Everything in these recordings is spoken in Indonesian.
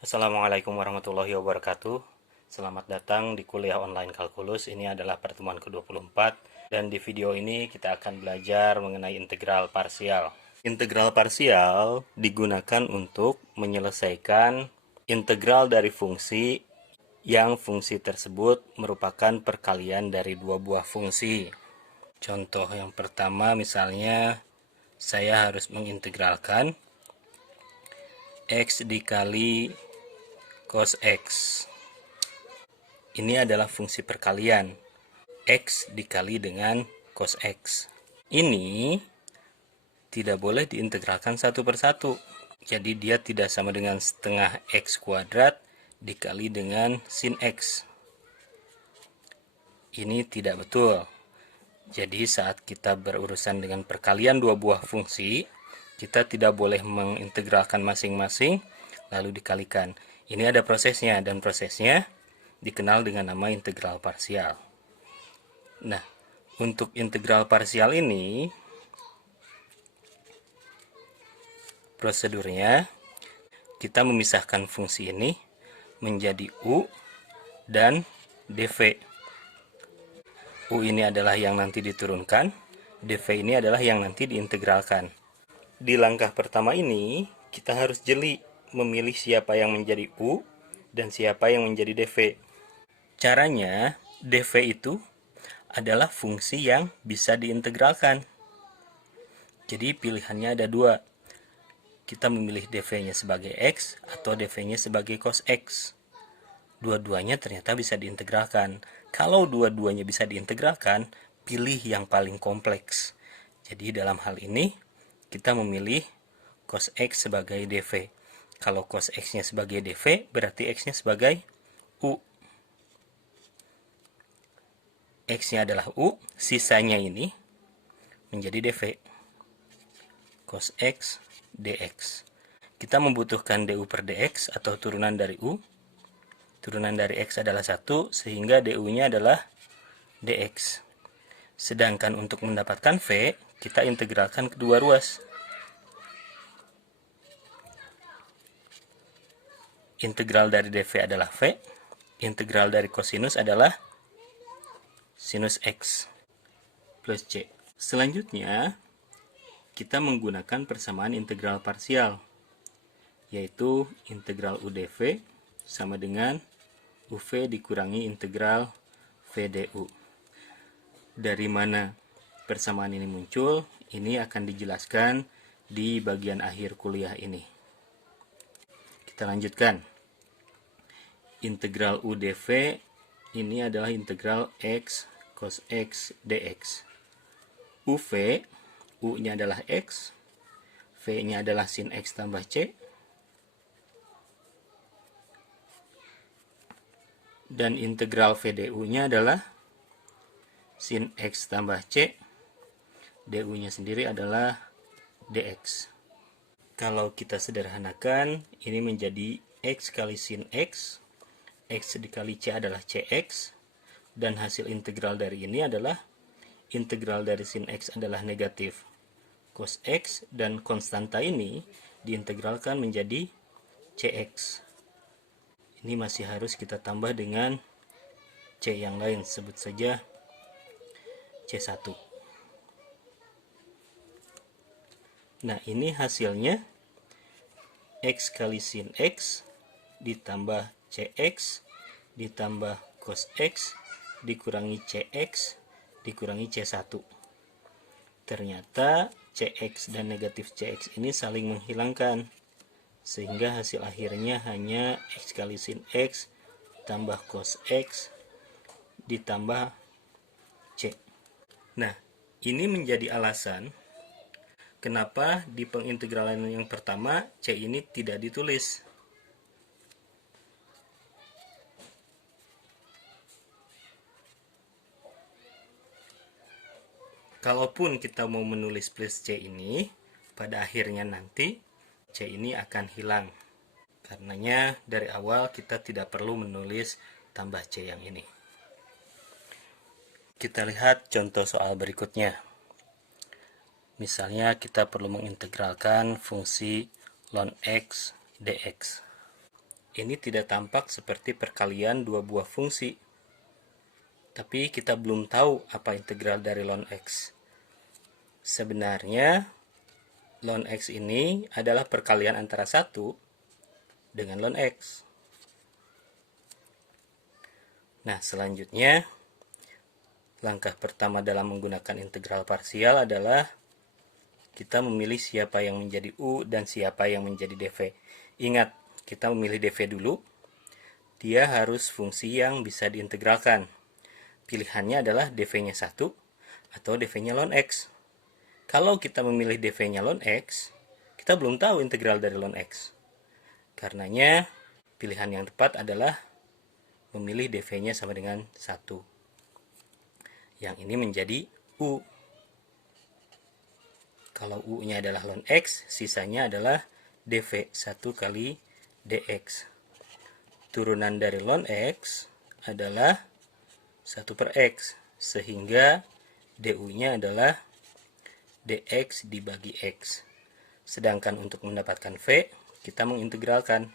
Assalamualaikum warahmatullahi wabarakatuh. Selamat datang di kuliah online kalkulus. Ini adalah pertemuan ke-24 dan di video ini kita akan belajar mengenai integral parsial. Integral parsial digunakan untuk menyelesaikan integral dari fungsi yang fungsi tersebut merupakan perkalian dari dua buah fungsi. Contoh yang pertama misalnya saya harus mengintegralkan X dikali cos X. Ini adalah fungsi perkalian. X dikali dengan cos X. Ini tidak boleh diintegralkan satu persatu. Jadi dia tidak sama dengan setengah X kuadrat dikali dengan sin X. Ini tidak betul. Jadi saat kita berurusan dengan perkalian dua buah fungsi, kita tidak boleh mengintegralkan masing-masing lalu dikalikan. Ini ada prosesnya dan prosesnya dikenal dengan nama integral parsial. Nah, untuk integral parsial ini prosedurnya kita memisahkan fungsi ini menjadi U dan dv. U ini adalah yang nanti diturunkan, dv ini adalah yang nanti diintegralkan. Di langkah pertama ini kita harus jeli memilih siapa yang menjadi U dan siapa yang menjadi dv. Caranya, dv itu adalah fungsi yang bisa diintegralkan. Jadi pilihannya ada dua. Kita memilih dv-nya sebagai X atau dv-nya sebagai cos X. Dua-duanya ternyata bisa diintegralkan. Kalau dua-duanya bisa diintegralkan, pilih yang paling kompleks. Jadi dalam hal ini, kita memilih cos X sebagai dv. Kalau cos X-nya sebagai dv, berarti X-nya sebagai U. X-nya adalah U, sisanya ini menjadi dv. Cos X dx. Kita membutuhkan du per dx atau turunan dari U. Turunan dari X adalah 1, sehingga du-nya adalah dx. Sedangkan untuk mendapatkan V, kita integralkan kedua ruas. Integral dari dv adalah V, integral dari kosinus adalah sinus X plus C. Selanjutnya, kita menggunakan persamaan integral parsial, yaitu integral UdV sama dengan UV dikurangi integral VdU. Dari mana persamaan ini muncul? Ini akan dijelaskan di bagian akhir kuliah ini. Kita lanjutkan. Integral UdV ini adalah integral X cos X dx. UV, U-nya adalah X, V-nya adalah sin X tambah C, dan integral VdU-nya adalah sin X tambah C, du-nya sendiri adalah dx. Kalau kita sederhanakan, ini menjadi X kali sin X, X dikali C adalah Cx, dan hasil integral dari ini adalah integral dari sin X adalah negatif cos X, dan konstanta ini diintegralkan menjadi Cx. Ini masih harus kita tambah dengan C yang lain, sebut saja C1. Nah, ini hasilnya X kali sin X ditambah Cx ditambah cos X dikurangi Cx dikurangi C1. Ternyata Cx dan negatif Cx ini saling menghilangkan, sehingga hasil akhirnya hanya X kali sin X tambah cos X ditambah C. Nah, ini menjadi alasan kenapa di pengintegralan yang pertama C ini tidak ditulis. Kalaupun kita mau menulis plus C ini, pada akhirnya nanti C ini akan hilang. Karenanya dari awal kita tidak perlu menulis tambah C yang ini. Kita lihat contoh soal berikutnya. Misalnya kita perlu mengintegralkan fungsi ln X dx. ini tidak tampak seperti perkalian dua buah fungsi. Tapi kita belum tahu apa integral dari ln x. Sebenarnya ln x ini adalah perkalian antara 1 dengan ln x. Nah, selanjutnya langkah pertama dalam menggunakan integral parsial adalah kita memilih siapa yang menjadi u dan siapa yang menjadi dv. Ingat, kita memilih dv dulu. Dia harus fungsi yang bisa diintegralkan. Pilihannya adalah dv-nya 1 atau dv-nya ln x. Kalau kita memilih dv-nya ln x, kita belum tahu integral dari ln x. Karenanya, pilihan yang tepat adalah memilih dv-nya sama dengan 1. Yang ini menjadi u. Kalau u-nya adalah ln x, sisanya adalah dv 1 kali dx. Turunan dari ln x adalah 1 per x, sehingga du-nya adalah dx dibagi x. Sedangkan untuk mendapatkan v, kita mengintegralkan.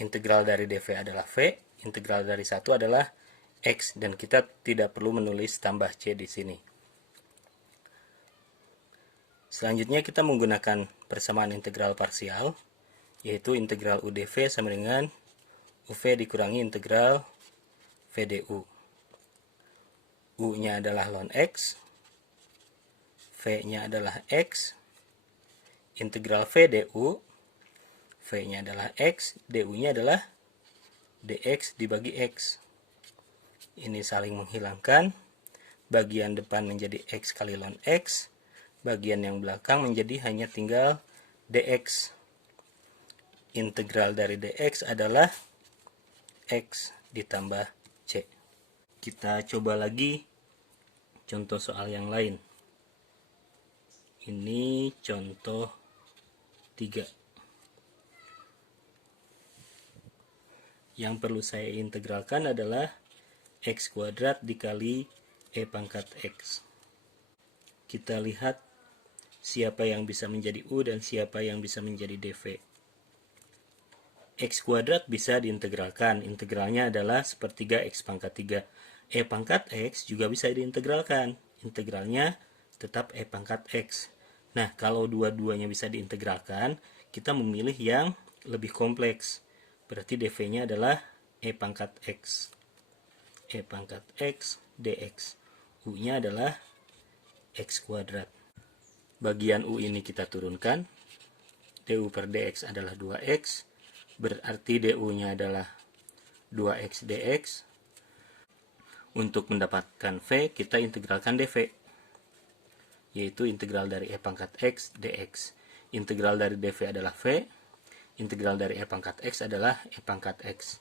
Integral dari dv adalah v, integral dari 1 adalah x, dan kita tidak perlu menulis tambah c di sini. Selanjutnya kita menggunakan persamaan integral parsial, yaitu integral udv sama dengan uv dikurangi integral vdu. U-nya adalah ln x, v-nya adalah x, integral vdu, v-nya adalah x, du-nya adalah dx dibagi x. Ini saling menghilangkan, bagian depan menjadi x kali ln x, bagian yang belakang menjadi hanya tinggal dx. Integral dari dx adalah x ditambah c. Kita coba lagi contoh soal yang lain. Ini contoh 3. Yang perlu saya integralkan adalah x kuadrat dikali e pangkat x. Kita lihat siapa yang bisa menjadi u dan siapa yang bisa menjadi dv. X kuadrat bisa diintegralkan. Integralnya adalah sepertiga x pangkat 3. E pangkat x juga bisa diintegralkan. Integralnya tetap e pangkat x. Nah, kalau dua-duanya bisa diintegralkan, kita memilih yang lebih kompleks. Berarti dv-nya adalah e pangkat x. E pangkat x dx. U-nya adalah x kuadrat. Bagian u ini kita turunkan. Du per dx adalah 2x. Berarti du-nya adalah 2x dx. Untuk mendapatkan v, kita integralkan dv, yaitu integral dari e pangkat x dx. Integral dari dv adalah v, integral dari e pangkat x adalah e pangkat x.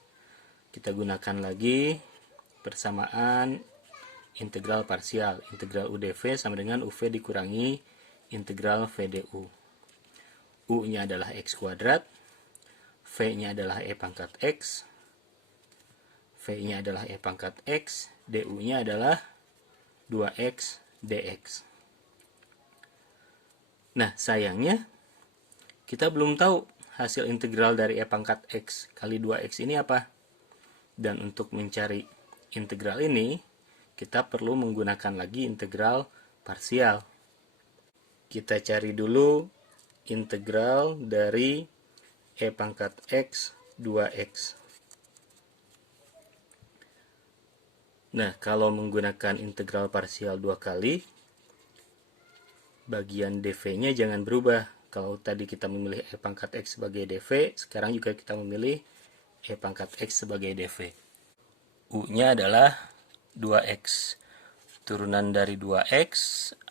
Kita gunakan lagi persamaan integral parsial. Integral udv sama dengan uv dikurangi integral vdu. U-nya adalah x kuadrat, v-nya adalah e pangkat x, v-nya adalah e pangkat x, du-nya adalah 2x dx. Nah, sayangnya kita belum tahu hasil integral dari e pangkat x kali 2x ini apa. Dan untuk mencari integral ini, kita perlu menggunakan lagi integral parsial. Kita cari dulu integral dari e pangkat x 2x. Nah, kalau menggunakan integral parsial 2 kali, bagian dv-nya jangan berubah. Kalau tadi kita memilih e pangkat x sebagai dv, sekarang juga kita memilih e pangkat x sebagai dv. U-nya adalah 2x. Turunan dari 2x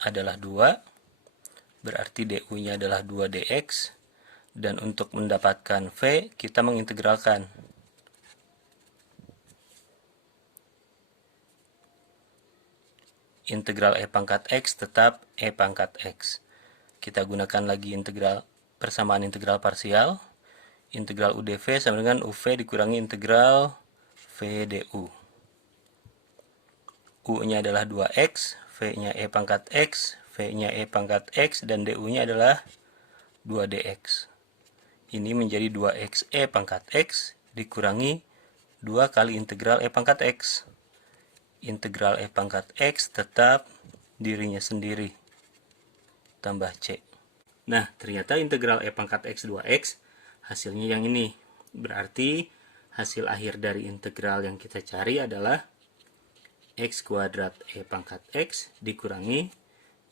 adalah 2, berarti du-nya adalah 2 dx. Dan untuk mendapatkan v, kita mengintegralkan. Integral e pangkat x tetap e pangkat x. Kita gunakan lagi persamaan integral parsial. Integral udv sama dengan uv dikurangi integral vdu. U-nya adalah 2x, v-nya e pangkat x, v-nya e pangkat x, dan du-nya adalah 2 dx. Ini menjadi 2x E pangkat X dikurangi 2 kali integral E pangkat X. Integral E pangkat X tetap dirinya sendiri, tambah C. Nah, ternyata integral E pangkat X 2x hasilnya yang ini. Berarti hasil akhir dari integral yang kita cari adalah X kuadrat E pangkat X dikurangi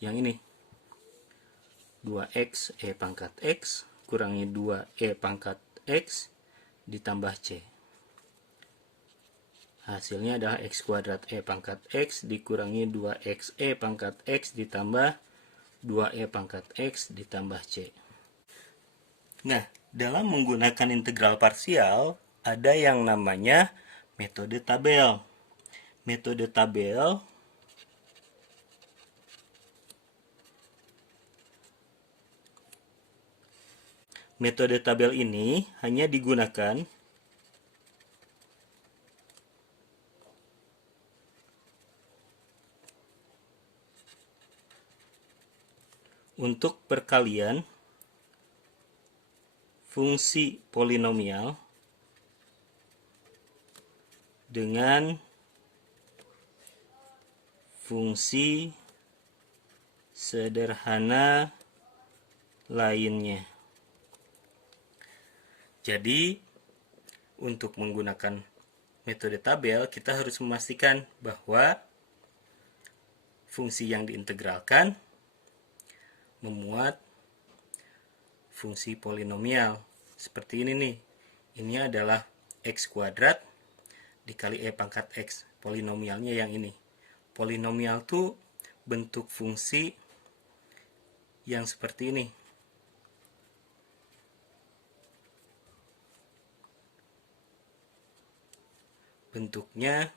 yang ini. 2x E pangkat X kurangi 2E pangkat X ditambah C. Hasilnya adalah X kuadrat E pangkat X dikurangi 2x E pangkat X ditambah 2E pangkat X ditambah C. Nah, dalam menggunakan integral parsial, ada yang namanya metode tabel. Metode tabel ini hanya digunakan untuk perkalian fungsi polinomial dengan fungsi sederhana lainnya. Jadi, untuk menggunakan metode tabel, kita harus memastikan bahwa fungsi yang diintegralkan memuat fungsi polinomial. Seperti ini nih. Ini adalah X kuadrat dikali E pangkat X. Polinomialnya yang ini. Polinomial itu bentuk fungsi yang seperti ini. Bentuknya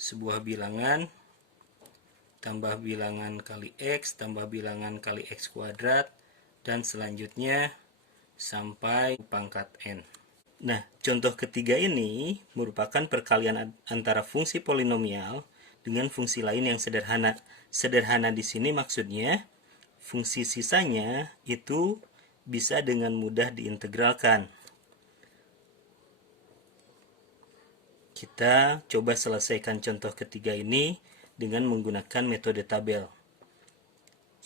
sebuah bilangan tambah bilangan kali X tambah bilangan kali X kuadrat dan selanjutnya sampai pangkat N. Nah, contoh ketiga ini merupakan perkalian antara fungsi polinomial dengan fungsi lain yang sederhana. Sederhana di sini maksudnya fungsi sisanya itu bisa dengan mudah diintegralkan. Kita coba selesaikan contoh ketiga ini dengan menggunakan metode tabel.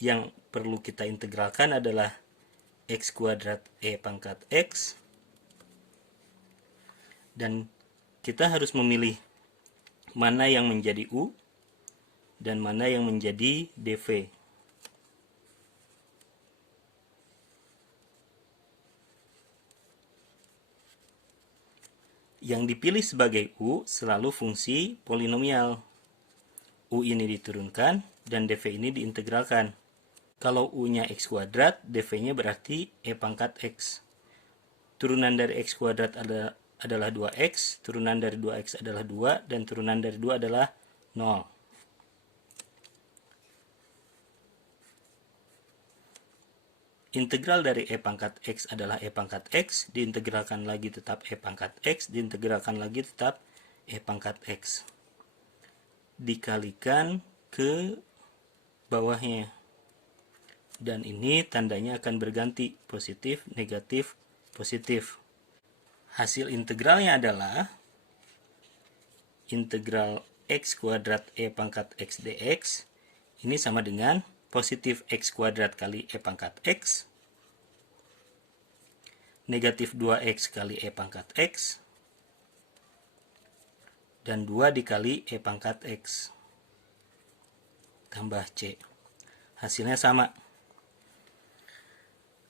Yang perlu kita integralkan adalah X kuadrat E pangkat X. Dan kita harus memilih mana yang menjadi U dan mana yang menjadi dv. Yang dipilih sebagai U selalu fungsi polinomial. U ini diturunkan dan dv ini diintegralkan. Kalau U-nya X kuadrat, dv-nya berarti E pangkat X. Turunan dari X kuadrat adalah 2X, turunan dari 2X adalah 2, dan turunan dari 2 adalah 0. Integral dari E pangkat X adalah E pangkat X, diintegralkan lagi tetap E pangkat X, diintegralkan lagi tetap E pangkat X. Dikalikan ke bawahnya. Dan ini tandanya akan berganti, positif, negatif, positif. Hasil integralnya adalah integral X kuadrat E pangkat X dx. Ini sama dengan positif X kuadrat kali E pangkat X, negatif 2X kali E pangkat X, dan 2 dikali E pangkat X, tambah C. Hasilnya sama.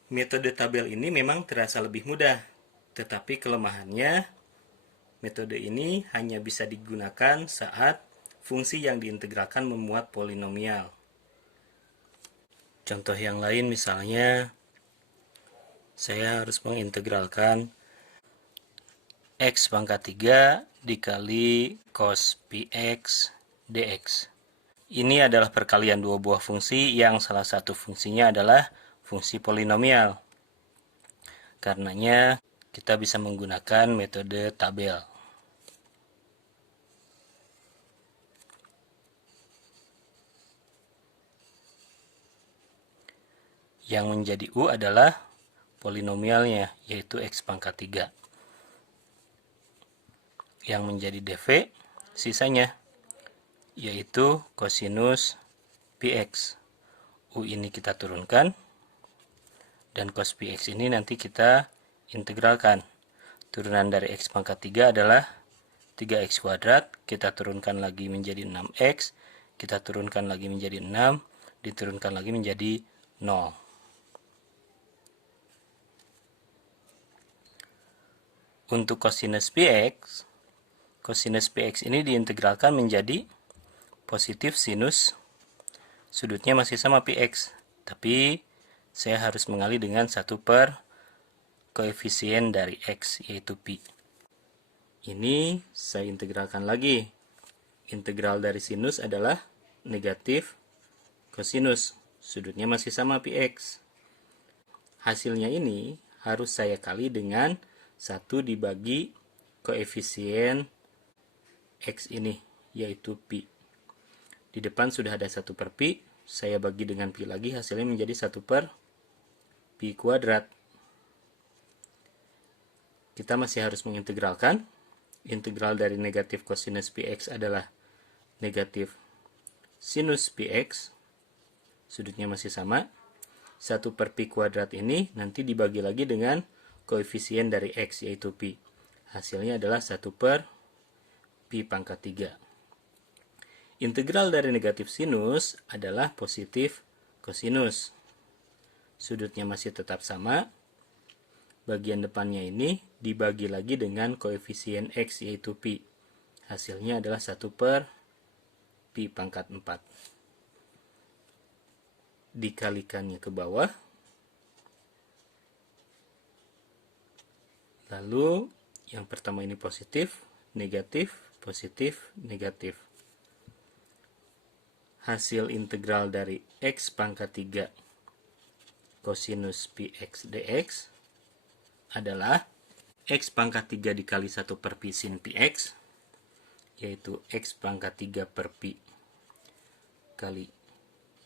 Metode tabel ini memang terasa lebih mudah, tetapi kelemahannya, metode ini hanya bisa digunakan saat fungsi yang diintegralkan memuat polinomial. Contoh yang lain misalnya, saya harus mengintegralkan X pangkat 3 dikali cos px dx. Ini adalah perkalian dua buah fungsi yang salah satu fungsinya adalah fungsi polinomial. Karenanya kita bisa menggunakan metode tabel. Yang menjadi U adalah polinomialnya, yaitu X pangkat 3. Yang menjadi dv sisanya, yaitu kosinus px. U ini kita turunkan, dan cos px ini nanti kita integralkan. Turunan dari X pangkat 3 adalah 3x kuadrat, kita turunkan lagi menjadi 6x, kita turunkan lagi menjadi 6, diturunkan lagi menjadi 0. Untuk cosinus px ini diintegralkan menjadi positif sinus, sudutnya masih sama px, tapi saya harus mengalih dengan 1 per koefisien dari x, yaitu pi. Ini saya integralkan lagi. Integral dari sinus adalah negatif kosinus, sudutnya masih sama px. Hasilnya ini harus saya kali dengan 1 dibagi koefisien x ini, yaitu pi. Di depan sudah ada 1 per pi, saya bagi dengan pi lagi, hasilnya menjadi 1 per pi kuadrat. Kita masih harus mengintegralkan. Integral dari negatif kosinus px adalah negatif sinus px, sudutnya masih sama. 1 per pi kuadrat ini nanti dibagi lagi dengan koefisien dari x, yaitu pi. Hasilnya adalah 1 per pi pangkat 3. Integral dari negatif sinus adalah positif kosinus. Sudutnya masih tetap sama. Bagian depannya ini dibagi lagi dengan koefisien x, yaitu pi. Hasilnya adalah 1 per pi pangkat 4. Dikalikannya ke bawah. Lalu yang pertama ini positif, negatif, positif, negatif. Hasil integral dari x pangkat 3 kosinus px dx adalah x pangkat 3 dikali 1 per pi sin px, yaitu x pangkat 3 per pi kali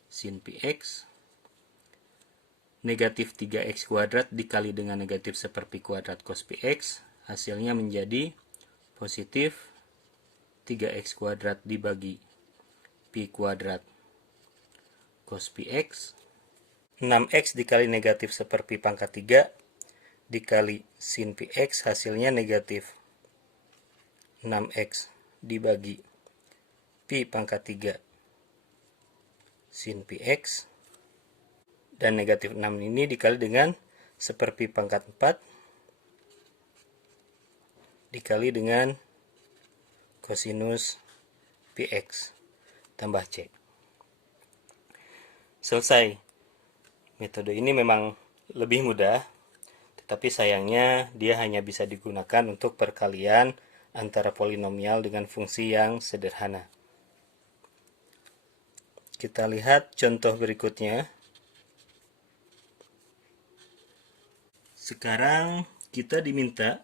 sin px, negatif 3x kuadrat dikali dengan negatif 1 per pi kuadrat cos px, hasilnya menjadi positif 3x kuadrat dibagi pi kuadrat cos px. 6x dikali negatif 1 per pi pangkat 3 dikali sin px, hasilnya negatif 6x dibagi pi pangkat 3 sin px, dan negatif 6 ini dikali dengan 1 per pi pangkat 4 dikali dengan kosinus px tambah c. Selesai. Metode ini memang lebih mudah, tetapi sayangnya dia hanya bisa digunakan untuk perkalian antara polinomial dengan fungsi yang sederhana. Kita lihat contoh berikutnya. Sekarang kita diminta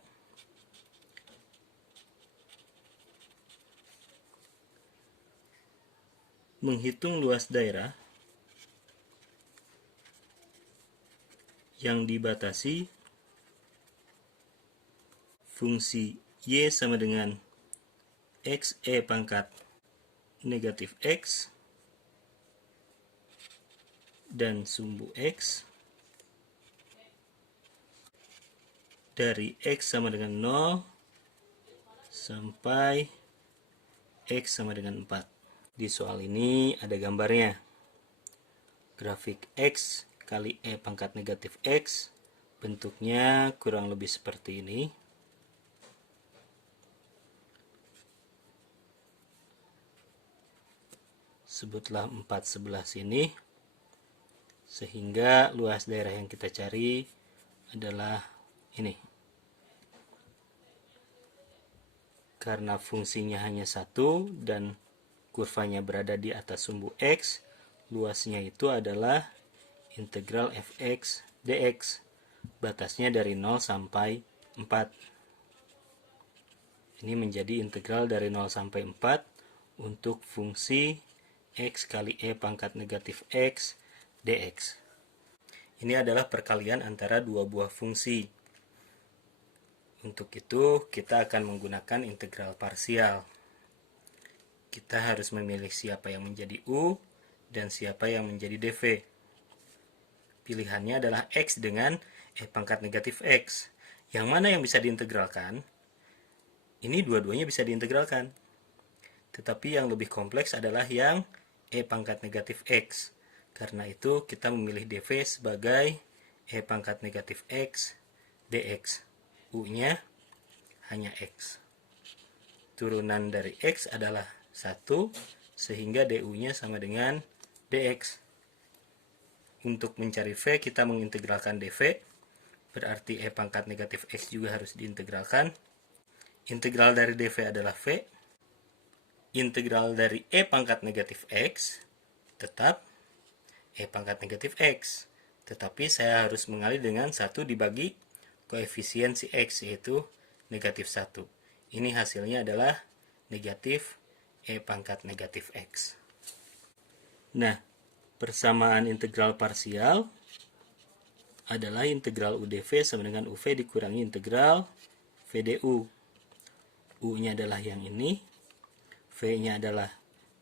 menghitung luas daerah yang dibatasi fungsi y sama dengan xe pangkat negatif x dan sumbu x dari x sama dengan 0 sampai x sama dengan 4. Di soal ini ada gambarnya. Grafik x kali e pangkat negatif x, bentuknya kurang lebih seperti ini. Sebutlah 4 sebelah sini, sehingga luas daerah yang kita cari adalah ini. Karena fungsinya hanya 1 dan kurvanya berada di atas sumbu x, luasnya itu adalah integral fx dx, batasnya dari 0 sampai 4. Ini menjadi integral dari 0 sampai 4 untuk fungsi x kali e pangkat negatif x dx. Ini adalah perkalian antara dua buah fungsi. Untuk itu, kita akan menggunakan integral parsial. Kita harus memilih siapa yang menjadi U dan siapa yang menjadi dv. Pilihannya adalah X dengan E pangkat negatif X. Yang mana yang bisa diintegralkan? Ini dua-duanya bisa diintegralkan. Tetapi yang lebih kompleks adalah yang E pangkat negatif X. Karena itu kita memilih dv sebagai E pangkat negatif X dx. U-nya hanya X. Turunan dari X adalah 1, sehingga du-nya sama dengan dx. Untuk mencari v, kita mengintegralkan dv, berarti E pangkat negatif X juga harus diintegralkan. Integral dari dv adalah v. Integral dari E pangkat negatif X tetap E pangkat negatif X. Tetapi saya harus mengalih dengan 1 dibagi koefisien si X, yaitu negatif 1. Ini hasilnya adalah negatif E pangkat negatif X. Nah, persamaan integral parsial adalah integral UdV sama dengan UV dikurangi integral VdU. U-nya adalah yang ini, V-nya adalah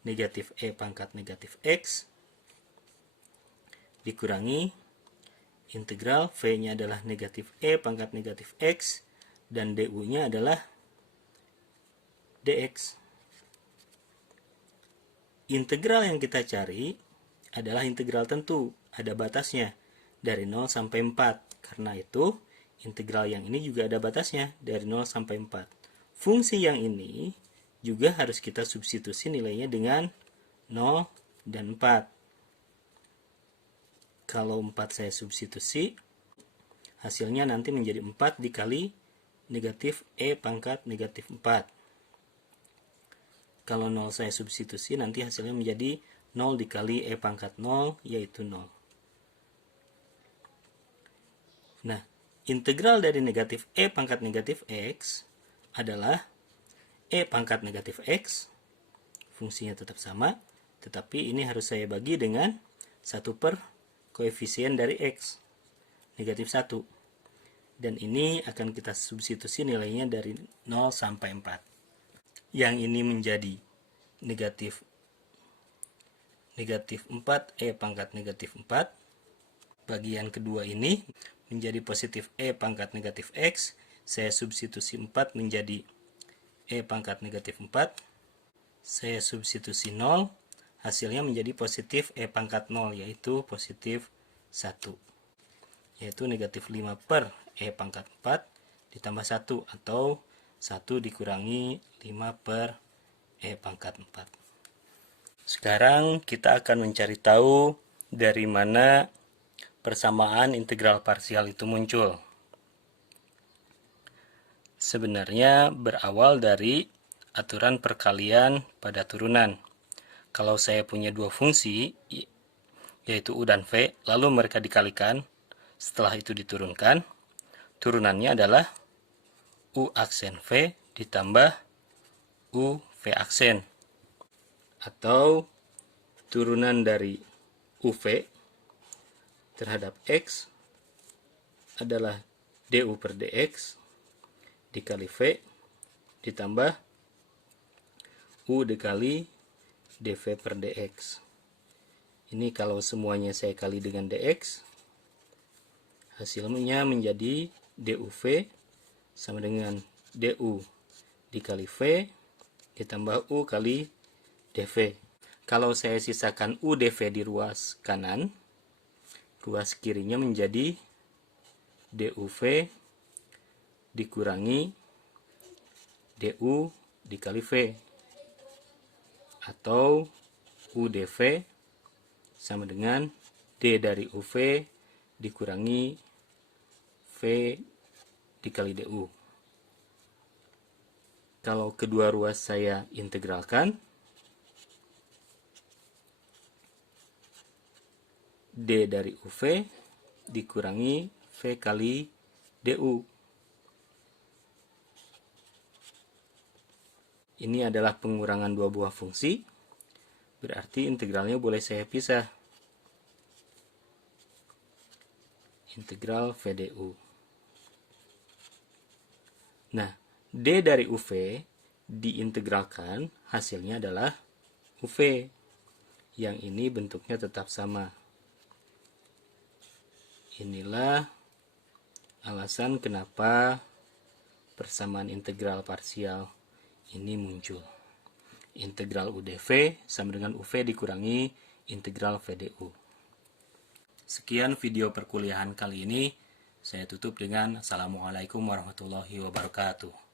negatif E pangkat negatif X, dikurangi integral V-nya adalah negatif E pangkat negatif X, dan du-nya adalah dx. Integral yang kita cari adalah integral tentu, ada batasnya, dari 0 sampai 4. Karena itu, integral yang ini juga ada batasnya, dari 0 sampai 4. Fungsi yang ini juga harus kita substitusi nilainya dengan 0 dan 4. Kalau 4 saya substitusi, hasilnya nanti menjadi 4 dikali negatif E pangkat negatif 4. Kalau 0 saya substitusi, nanti hasilnya menjadi 0 dikali E pangkat 0, yaitu 0. Nah, integral dari negatif E pangkat negatif X adalah E pangkat negatif X, fungsinya tetap sama, tetapi ini harus saya bagi dengan 1 per koefisien dari X, negatif 1. Dan ini akan kita substitusi nilainya dari 0 sampai 4. Yang ini menjadi negatif 4 E pangkat negatif 4. Bagian kedua ini menjadi positif E pangkat negatif X. Saya substitusi 4 menjadi E pangkat negatif 4. Saya substitusi 0. Hasilnya menjadi positif E pangkat 0, yaitu positif 1. Yaitu negatif 5 per E pangkat 4 ditambah 1, atau 1 dikurangi 5 per E pangkat 4. Sekarang kita akan mencari tahu dari mana persamaan integral parsial itu muncul. Sebenarnya berawal dari aturan perkalian pada turunan. Kalau saya punya dua fungsi, yaitu U dan V, lalu mereka dikalikan, setelah itu diturunkan, turunannya adalah U aksen V ditambah U V aksen. Atau turunan dari UV terhadap X adalah du per dx dikali V ditambah U dikali dv per dx. Ini kalau semuanya saya kali dengan dx, hasilnya menjadi duv sama dengan du dikali V ditambah U kali dv. Kalau saya sisakan U dv di ruas kanan, ruas kirinya menjadi duv dikurangi du dikali V, atau U dv sama dengan D dari UV dikurangi V dikali du. Kalau kedua ruas saya integralkan, D dari UV dikurangi V kali du. Ini adalah pengurangan dua buah fungsi, berarti integralnya boleh saya pisah. integral VdU. Nah, D dari UV diintegralkan, hasilnya adalah UV. Yang ini bentuknya tetap sama. Inilah alasan kenapa persamaan integral parsial ini muncul. Integral UdV sama dengan UV dikurangi integral VdU. Sekian video perkuliahan kali ini. Saya tutup dengan Assalamualaikum warahmatullahi wabarakatuh.